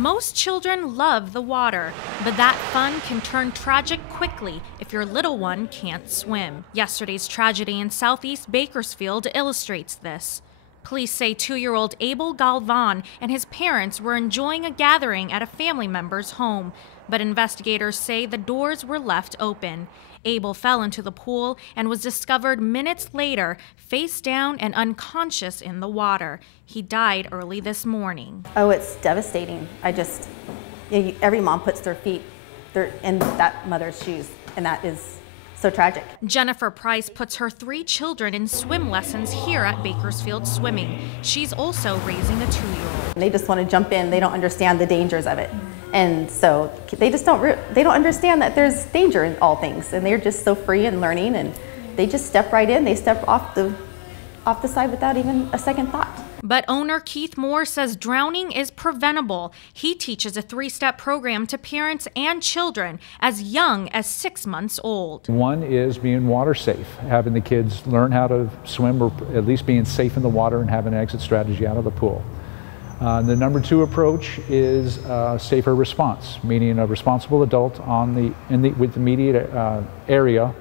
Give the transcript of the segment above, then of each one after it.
Most children love the water, but that fun can turn tragic quickly if your little one can't swim. Yesterday's tragedy in southeast Bakersfield illustrates this. Police say 2-year-old Abel Galvan and his parents were enjoying a gathering at a family member's home, but investigators say the doors were left open. Abel fell into the pool and was discovered minutes later, face down and unconscious in the water. He died early this morning. Oh, it's devastating. Every mom puts their feet in that mother's shoes, and that is so tragic. Jennifer Price puts her 3 children in swim lessons here at Bakersfield Swimming. She's also raising a 2-year-old. They just want to jump in. They don't understand the dangers of it. And so they don't understand that there's danger in all things, and they're just so free and learning, and they just step right in. They step off the side without even a second thought. But owner Keith Moore says drowning is preventable. He teaches a 3-step program to parents and children as young as 6 months old. One is being water safe, having the kids learn how to swim, or at least being safe in the water and having an exit strategy out of the pool. The number 2 approach is safer response, meaning a responsible adult with the immediate area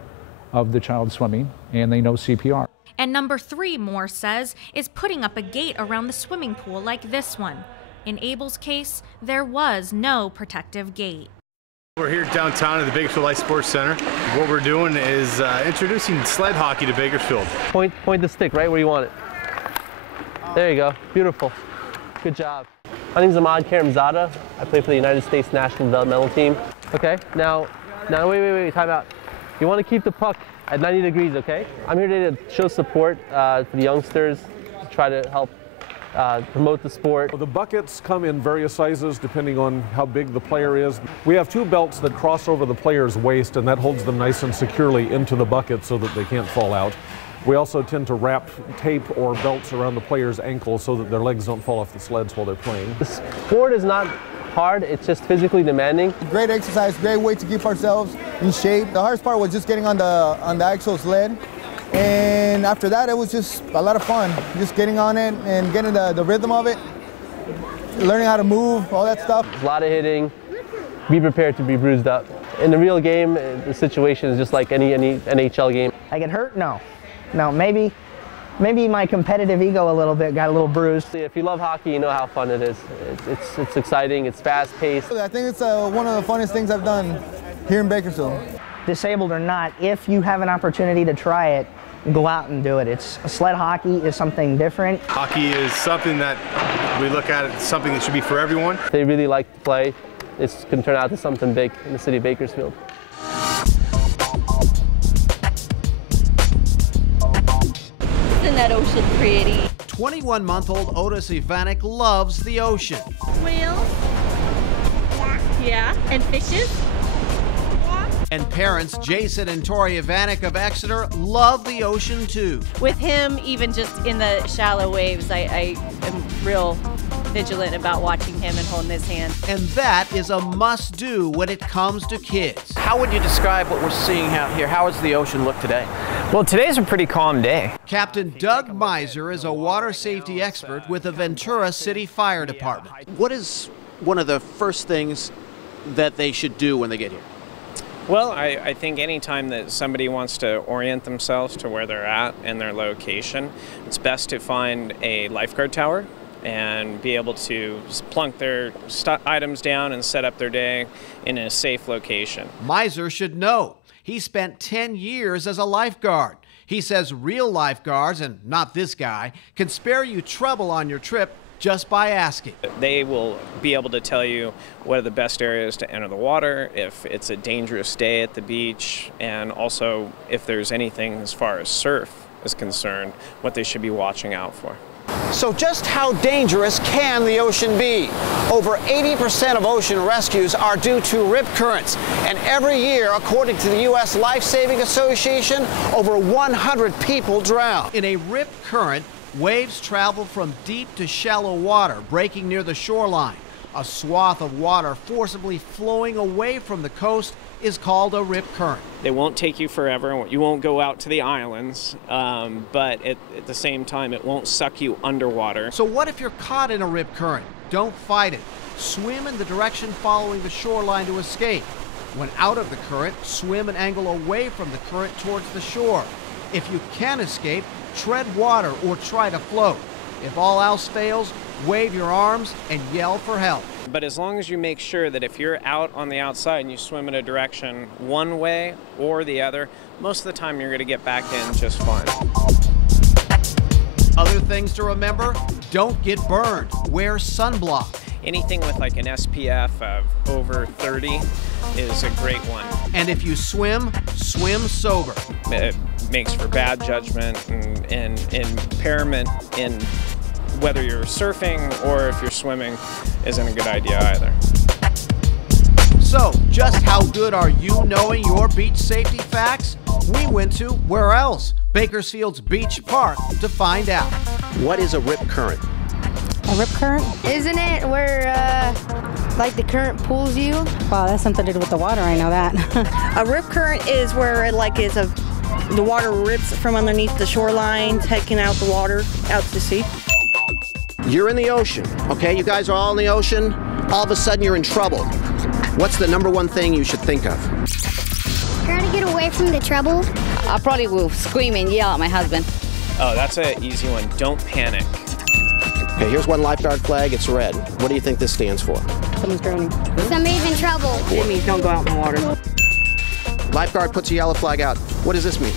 of the child swimming, and they know CPR. And number 3, Moore says, is putting up a gate around the swimming pool like this one. In Abel's case, there was no protective gate. We're here downtown at the Bakersfield Light Sports Center. What we're doing is introducing sled hockey to Bakersfield. Point the stick right where you want it. There you go. Beautiful. Good job. My name's Ahmad Karamzada. I play for the United States National Developmental Team. Okay, now wait, time out. You want to keep the puck at 90 degrees, okay? I'm here today to show support for the youngsters, to try to help promote the sport. The buckets come in various sizes depending on how big the player is. We have 2 belts that cross over the player's waist, and that holds them nice and securely into the bucket so that they can't fall out. We also tend to wrap tape or belts around the player's ankles so that their legs don't fall off the sleds while they're playing. The sport is not hard, it's just physically demanding. Great exercise, great way to keep ourselves in shape. The hardest part was just getting on the actual sled. And after that, it was just a lot of fun. Just getting on it and getting the rhythm of it, learning how to move, all that stuff. A lot of hitting, be prepared to be bruised up. In the real game, the situation is just like any NHL game. I get hurt? No. No, maybe my competitive ego a little bit got a little bruised. If you love hockey, you know how fun it is. It's exciting, it's fast-paced. I think it's one of the funnest things I've done here in Bakersfield. Disabled or not, if you have an opportunity to try it, go out and do it. Sled hockey is something different. Hockey is something that we look at as something that should be for everyone. If they really like to play, this can turn out to something big in the city of Bakersfield. Isn't that ocean pretty? 21-month-old Otis Ivanek loves the ocean. Whales? Yeah. And fishes? And parents Jason and Tori Ivanek of Exeter love the ocean too. With him, even just in the shallow waves, I am real vigilant about watching him and holding his hand. And that is a must-do when it comes to kids. How would you describe what we're seeing out here? How does the ocean look today? Well, today's a pretty calm day. Captain Doug Miser is a water safety expert with the Ventura City Fire Department. What is one of the first things that they should do when they get here? Well, I think anytime that somebody wants to orient themselves to where they're at and their location, it's best to find a lifeguard tower and be able to plunk their items down and set up their day in a safe location. Miser should know. He spent 10 years as a lifeguard. He says real lifeguards, and not this guy, can spare you trouble on your trip just by asking. They will be able to tell you what are the best areas to enter the water, if it's a dangerous day at the beach, and also if there's anything as far as surf is concerned, what they should be watching out for. So just how dangerous can the ocean be? Over 80% of ocean rescues are due to rip currents. And every year, according to the U.S. Life Saving Association, over 100 people drown. In a rip current, waves travel from deep to shallow water, breaking near the shoreline. A swath of water forcibly flowing away from the coast is called a rip current. They won't take you forever. You won't go out to the islands, but at the same time, it won't suck you underwater. So what if you're caught in a rip current? don't fight it. Swim in the direction following the shoreline to escape. When out of the current, swim and angle away from the current towards the shore. If you can escape, tread water or try to float. If all else fails, wave your arms and yell for help. But as long as you make sure that if you're out on the outside and you swim in a direction one way or the other, most of the time you're going to get back in just fine. Other things to remember, don't get burned. Wear sunblock. Anything with like an SPF of over 30 is a great one. And if you swim, swim sober. It makes for bad judgment and impairment in whether you're surfing or if you're swimming isn't a good idea either. So, just how good are you knowing your beach safety facts? We went to, where else? Bakersfield's Beach Park to find out. What is a rip current? A rip current? Isn't it where, like the current pulls you? Wow, that's something to do with the water, I know that. A rip current is where the water rips from underneath the shoreline, taking out the water out to sea. You're in the ocean, okay? You guys are all in the ocean. All of a sudden you're in trouble. What's the number one thing you should think of? Try to get away from the trouble. I probably will scream and yell at my husband. Oh, that's an easy one. Don't panic. Okay, here's one lifeguard flag. It's red. What do you think this stands for? Someone's drowning. Somebody's in trouble. It means don't go out in the water. Lifeguard puts a yellow flag out. What does this mean?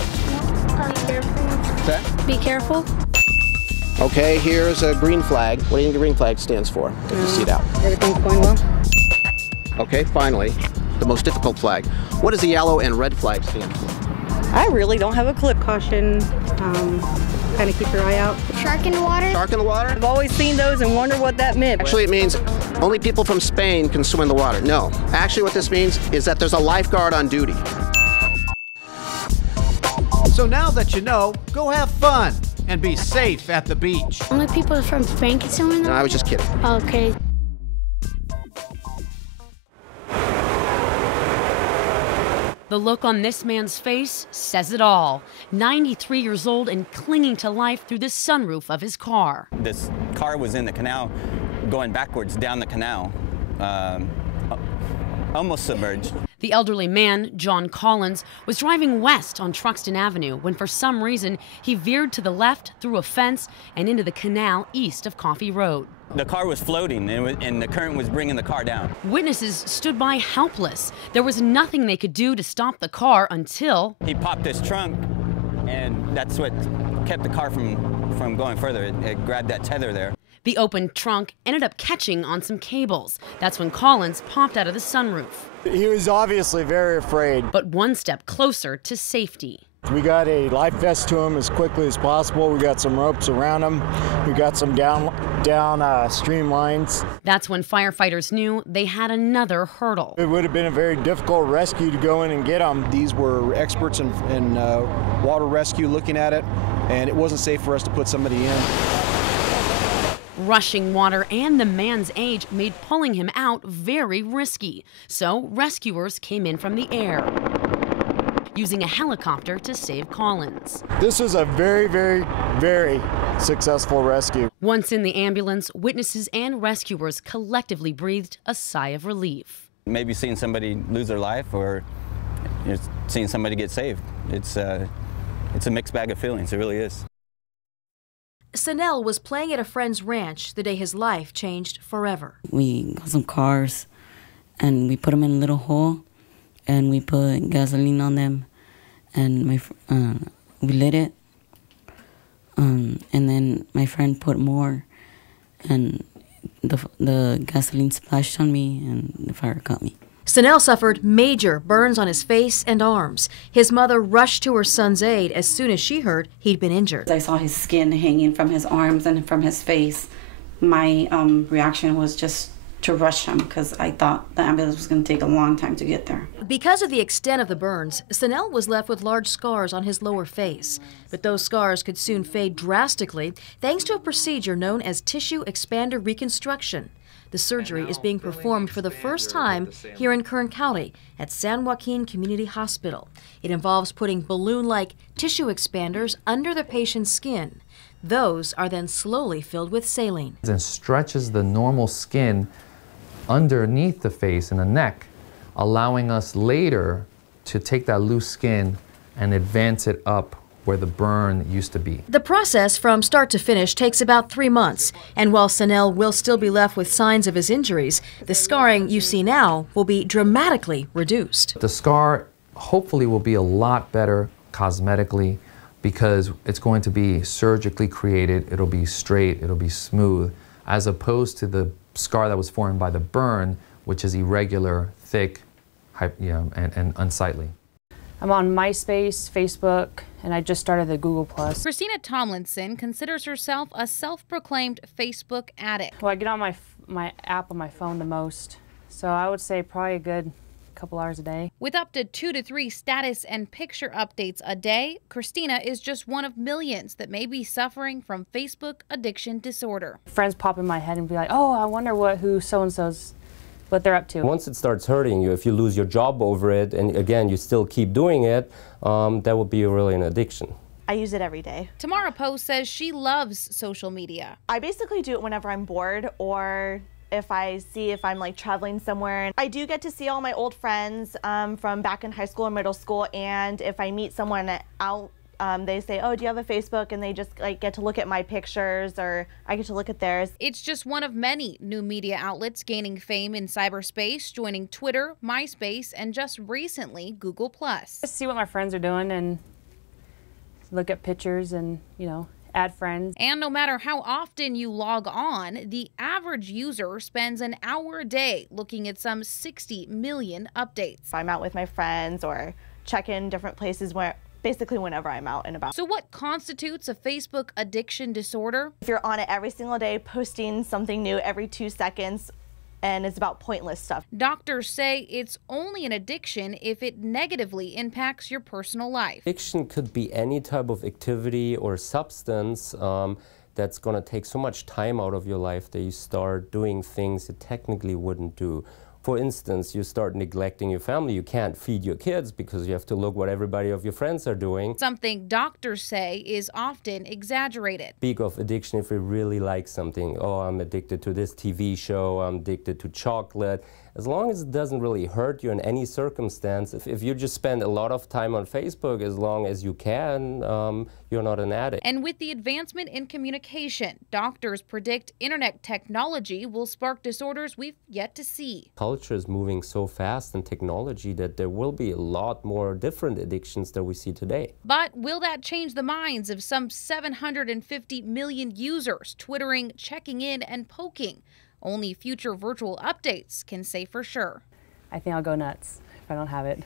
Be careful. Okay, here's a green flag. What do you think the green flag stands for? If you see it out. Everything's going well. Okay, finally, the most difficult flag. What does the yellow and red flag stand for? I really don't have a clue. Caution, kind of keep your eye out. Shark in the water? Shark in the water? I've always seen those and wondered what that meant. Actually, it means only people from Spain can swim in the water. No, actually what this means is that there's a lifeguard on duty. So now that you know, go have fun and be safe at the beach. Only people from Spain can swim in the No, I was just kidding. Okay. The look on this man's face says it all. 93 years old and clinging to life through the sunroof of his car. This car was in the canal, going backwards down the canal, almost submerged. The elderly man, John Collins, was driving west on Truxton Avenue when for some reason he veered to the left through a fence and into the canal east of Coffee Road. The car was floating and the current was bringing the car down. Witnesses stood by helpless. There was nothing they could do to stop the car until... He popped his trunk, and that's what kept the car from going further. It grabbed that tether there. The open trunk ended up catching on some cables. That's when Collins popped out of the sunroof. He was obviously very afraid. But one step closer to safety. We got a life vest to him as quickly as possible. We got some ropes around him. We got some downstream lines. That's when firefighters knew they had another hurdle. It would have been a very difficult rescue to go in and get him. These were experts in water rescue looking at it, and it wasn't safe for us to put somebody in. Rushing water and the man's age made pulling him out very risky. So rescuers came in from the air, using a helicopter to save Collins. This was a very, very, very successful rescue. Once in the ambulance, witnesses and rescuers collectively breathed a sigh of relief. Maybe seeing somebody lose their life or seeing somebody get saved. It's a mixed bag of feelings, it really is. Sanel was playing at a friend's ranch the day his life changed forever. We got some cars and we put them in a little hole and we put gasoline on them and we lit it. And then my friend put more and the gasoline splashed on me and the fire caught me. Sanel suffered major burns on his face and arms. His mother rushed to her son's aid as soon as she heard he'd been injured. I saw his skin hanging from his arms and from his face. My reaction was just to rush him because I thought the ambulance was going to take a long time to get there. Because of the extent of the burns, Sanel was left with large scars on his lower face. But those scars could soon fade drastically thanks to a procedure known as tissue expander reconstruction. The surgery is being performed for the first time here in Kern County at San Joaquin Community Hospital. It involves putting balloon-like tissue expanders under the patient's skin. Those are then slowly filled with saline. And stretches the normal skin underneath the face and the neck, allowing us later to take that loose skin and advance it up where the burn used to be. The process from start to finish takes about 3 months, and while Sanel will still be left with signs of his injuries, the scarring you see now will be dramatically reduced. The scar hopefully will be a lot better cosmetically because it's going to be surgically created, it'll be straight, it'll be smooth, as opposed to the scar that was formed by the burn, which is irregular, thick, and unsightly. I'm on MySpace, Facebook, and I just started the Google+. Christina Tomlinson considers herself a self-proclaimed Facebook addict. Well, I get on my app on my phone the most, so I would say probably a good couple hours a day. With up to 2 to 3 status and picture updates a day, Christina is just one of millions that may be suffering from Facebook addiction disorder. Friends pop in my head and be like, oh, I wonder who so-and-so's, what they're up to. Once it starts hurting you, if you lose your job over it, and again, you still keep doing it, that would be really an addiction. I use it every day. Tamara Poe says she loves social media. I basically do it whenever I'm bored or if I'm like traveling somewhere. I do get to see all my old friends from back in high school and middle school, and if I meet someone out, they say, oh, do you have a Facebook? And they just like get to look at my pictures, or I get to look at theirs. It's just one of many new media outlets gaining fame in cyberspace, joining Twitter, MySpace, and just recently, Google+. Just see what my friends are doing and look at pictures and, add friends. And no matter how often you log on, the average user spends an hour a day looking at some 60 million updates. I'm out with my friends or check in different places basically whenever I'm out and about. So what constitutes a Facebook addiction disorder? If you're on it every single day, posting something new every 2 seconds, and it's about pointless stuff. Doctors say it's only an addiction if it negatively impacts your personal life. Addiction could be any type of activity or substance that's going to take so much time out of your life that you start doing things you technically wouldn't do. For instance, you start neglecting your family. You can't feed your kids because you have to look what everybody of your friends are doing. Something doctors say is often exaggerated. Speak of addiction if you really like something. Oh, I'm addicted to this TV show, I'm addicted to chocolate. As long as it doesn't really hurt you in any circumstance, if you just spend a lot of time on Facebook as long as you can, you're not an addict. And with the advancement in communication, doctors predict internet technology will spark disorders we've yet to see. Culture is moving so fast in technology that there will be a lot more different addictions that we see today. But will that change the minds of some 750 million users twittering, checking in, and poking? Only future virtual updates can say for sure. I think I'll go nuts if I don't have it.